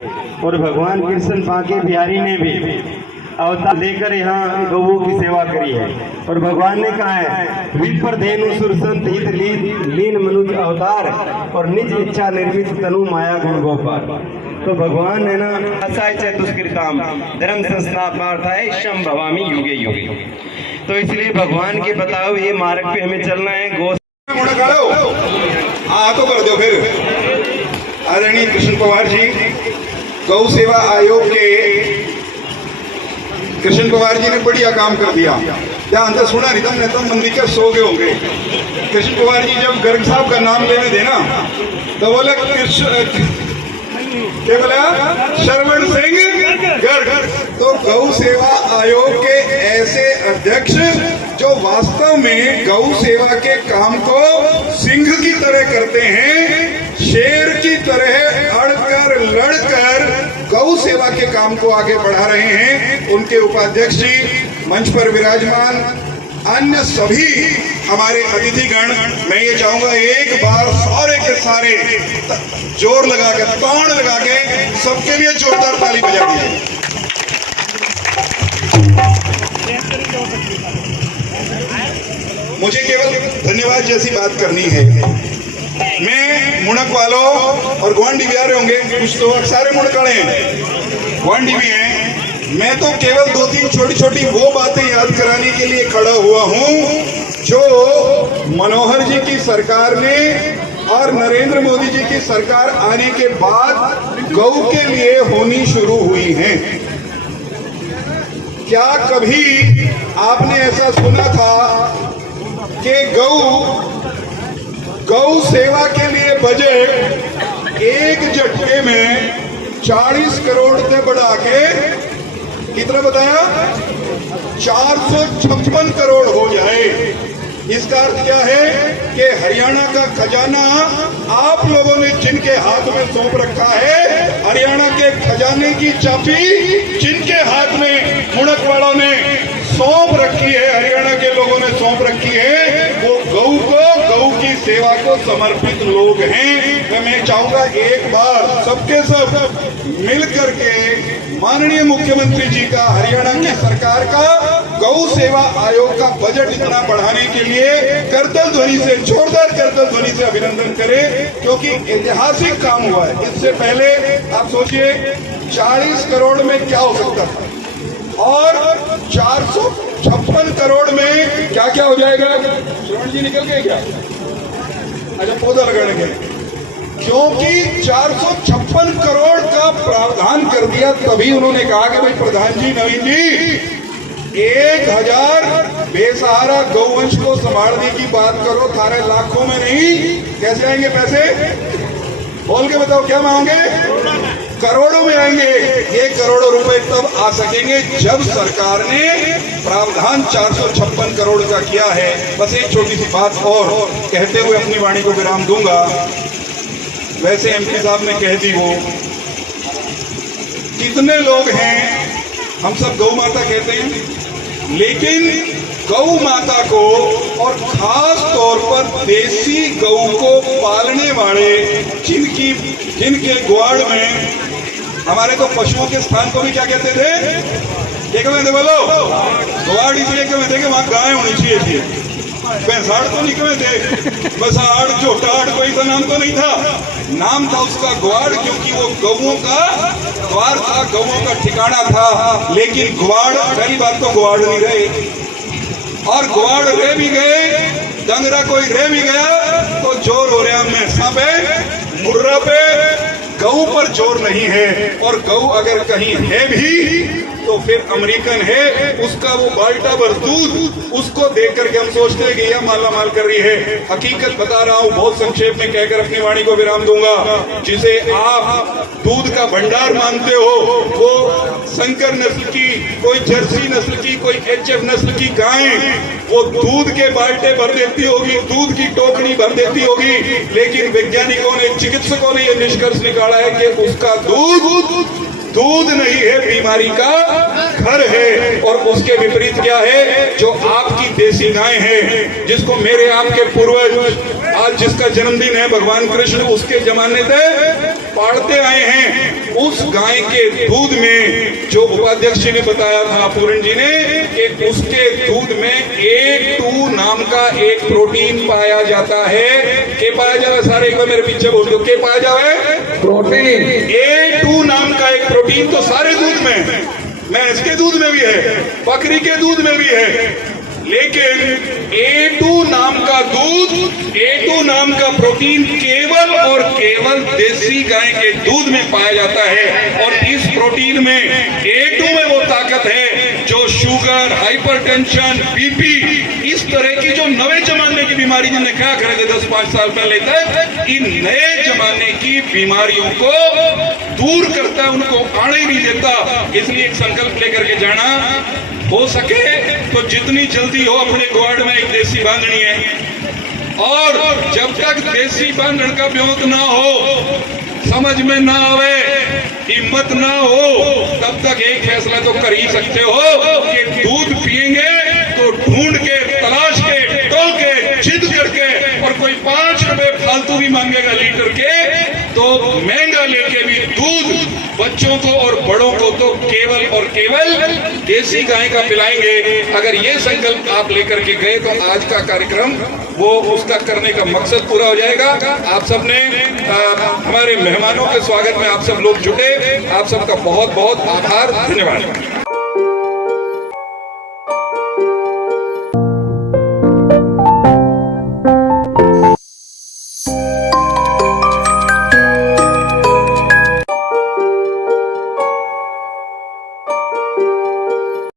और भगवान कृष्ण बांके बिहारी ने भी अवतार लेकर यहाँ गौओं की सेवा करी है। और भगवान ने कहा है विप्र धेनु सुर संत हित लीन मनुज अवतार और निज इच्छा निर्मित तनु माया गुण गोपाल। तो भगवान है ना असाय चतुष्कृताम धर्म संस्थापनार्थाय शम भवामी युगे युगे। तो इसलिए भगवान के बताओ ये मार्ग पे हमें चलना है। गौ तो कर दो फिर। आदरणीय कृष्ण पवार जी, गौ सेवा आयोग के कृष्ण पवार जी ने बढ़िया काम कर दिया। ध्यान से सुना नहीं तुमने, तुम मंदिर के सो गए होंगे। कृष्ण पवार जी जब गर्ग साहब का नाम लेने देना तो बोले कृष्ण क्या बोला, श्रवण सिंह गर्ग। तो गौ सेवा आयोग के ऐसे अध्यक्ष जो वास्तव में गौ सेवा के काम को सिंह की तरह करते हैं, शेर की तरह अड़कर लड़कर गौ सेवा के काम को आगे बढ़ा रहे हैं, उनके उपाध्यक्ष जी, मंच पर विराजमान अन्य सभी हमारे अतिथिगण, मैं ये चाहूंगा एक बार सारे के सारे जोर लगा के ताड़ लगा के सबके लिए जोरदार ताली बजा दीजिए। मुझे केवल धन्यवाद जैसी बात करनी है। मैं मुणक वालों और गुवांडी भी आ रहे होंगे, कुछ तो सारे मुणक वाले हैं, गुवांडी भी हैं। मैं तो केवल 2-3 छोटी छोटी वो बातें याद कराने के लिए खड़ा हुआ हूं जो मनोहर जी की सरकार ने और नरेंद्र मोदी जी की सरकार आने के बाद गौ के लिए होनी शुरू हुई हैं। क्या कभी आपने ऐसा सुना था कि गौ सेवा के लिए बजट एक झटके में 40 करोड़ से बढ़ा के कितना बताया, 456 करोड़ हो जाए। इसका अर्थ क्या है कि हरियाणा का खजाना आप लोगों ने जिनके हाथ में सौंप रखा है, हरियाणा के खजाने की चाबी जिनके हाथ में मुणक वालों ने सौंप रखी है, हरियाणा के लोगों ने सौंप रखी है, वो गौ की सेवा को समर्पित लोग हैं। मैं चाहूंगा एक बार सबके सब मिल करके माननीय मुख्यमंत्री जी का, हरियाणा की सरकार का गौ सेवा आयोग का बजट इतना बढ़ाने के लिए करतल ध्वनि से, जोरदार करतल ध्वनि से अभिनंदन करें, क्योंकि ऐतिहासिक काम हुआ है। इससे पहले आप सोचिए 40 करोड़ में क्या हो सकता था और 456 करोड़ में क्या क्या हो जाएगा। श्रवण जी निकल गए क्या? अच्छा, पौधा लगाने के, क्योंकि 456 करोड़ का प्रावधान कर दिया। तभी उन्होंने कहा कि भाई प्रधान जी, नवीन जी, 1000 बेसहारा गौवंश को संभालने की बात करो, थारे लाखों में नहीं, कैसे आएंगे पैसे? बोल के बताओ, क्या मांगोगे? करोड़ों में आएंगे। ये करोड़ों रुपए तब आ सकेंगे जब सरकार ने प्रावधान 456 करोड़ का किया है। बस एक छोटी सी बात और कहते हुए अपनी वाणी को विराम दूंगा। वैसे एमपी साहब ने कह दी, वो कितने लोग हैं, हम सब गौ माता कहते हैं, लेकिन गौ माता को और खास तौर पर देसी गौ को पालने वाले जिनके ग्वाड़ में, हमारे तो पशुओं के स्थान को भी क्या कहते थे, क्या कहते थे बोलो? ग्वाड़ इसलिए कहते थे कि वहां गाय होनी चाहिए, भैंसाड़ तो नहीं कहते, बस आड़ चोटाड़ कोई तो नाम तो नहीं था, नाम था उसका ग्वाड़, क्योंकि वो गौओं का द्वार था, गौओं का ठिकाना था। लेकिन ग्वाड़, पहली बात तो ग्वाड़ नहीं रहे, और ग्वाड़ रह भी गए, डंगरा कोई रह भी गया तो जोर हो रहा भैंसा पे, मुर्रा पे, गऊ पर जोर नहीं है। और गऊ अगर कहीं है भी तो फिर अमेरिकन है, उसका वो बाल्टा भर दूध, उसको देख करके हम सोचते हैं कि यह माला माल कर रही है। हकीकत बता रहा हूं, बहुत संक्षेप में कहकर अपनी वाणी को विराम दूंगा। जिसे आप दूध का भंडार मानते हो, वो संकर नस्ल की, कोई जर्सी नस्ल की, कोई HF नस्ल की गाय वो दूध के बाल्टे भर देती होगी, दूध की टोकरी भर देती होगी, लेकिन वैज्ञानिकों ने, चिकित्सकों ने यह निष्कर्ष निकाला है कि उसका दूध नहीं है, बीमारी का घर है। और उसके विपरीत क्या है, जो आपकी देसी गाय है, जिसको मेरे आपके पूर्वज आज जिसका जन्मदिन है भगवान कृष्ण, उसके जमाने से पाड़ते आए हैं। उस गाय के दूध में जो उपाध्यक्ष जी ने बताया था, पूर्ण जी ने, कि उसके दूध में A2 नाम का एक प्रोटीन पाया जाता है। के पाया जावे सारे, एक बार मेरे पीछे बोल दो, के पाया जावे? प्रोटीन। A2 नाम का एक प्रोटीन तो सारे दूध में है, भैंस के दूध में भी है, बकरी के दूध में भी है, लेकिन A2 नाम का दूध, A2 नाम का प्रोटीन केवल और केवल देसी गाय के दूध में पाया जाता है। और इस प्रोटीन में A2 में वो ताकत है जो शुगर, हाइपरटेंशन, बीपी, इस तरह की जो नए जमाने की बीमारी जिन्हें क्या करे थे 10-5 साल पहले तक, इन नए जमाने की बीमारियों को दूर करता है, उनको आने ही नहीं देता। इसलिए एक संकल्प लेकर के जाना, हो सके तो जितनी जल्दी हो अपने ग्वाड़ में एक देसी बांधनी है, और जब तक देसी बांधन का ब्योत ना हो, समझ में ना आवे, हिम्मत ना हो, तब तक एक फैसला तो कर ही सकते हो कि दूध पिएंगे तो ढूंढ के, तलाश के, टोल के, जिद करके, और कोई 5 रुपए फालतू भी मांगेगा लीटर के तो महंगा लेके भी दूध बच्चों को और बड़ों को तो केवल और केवल देसी गाय का पिलाएंगे। अगर ये संकल्प आप लेकर के गए तो आज का कार्यक्रम वो उसका करने का मकसद पूरा हो जाएगा। आप सबने हमारे मेहमानों के स्वागत में आप सब लोग जुटे, आप सबका बहुत बहुत आभार, धन्यवाद।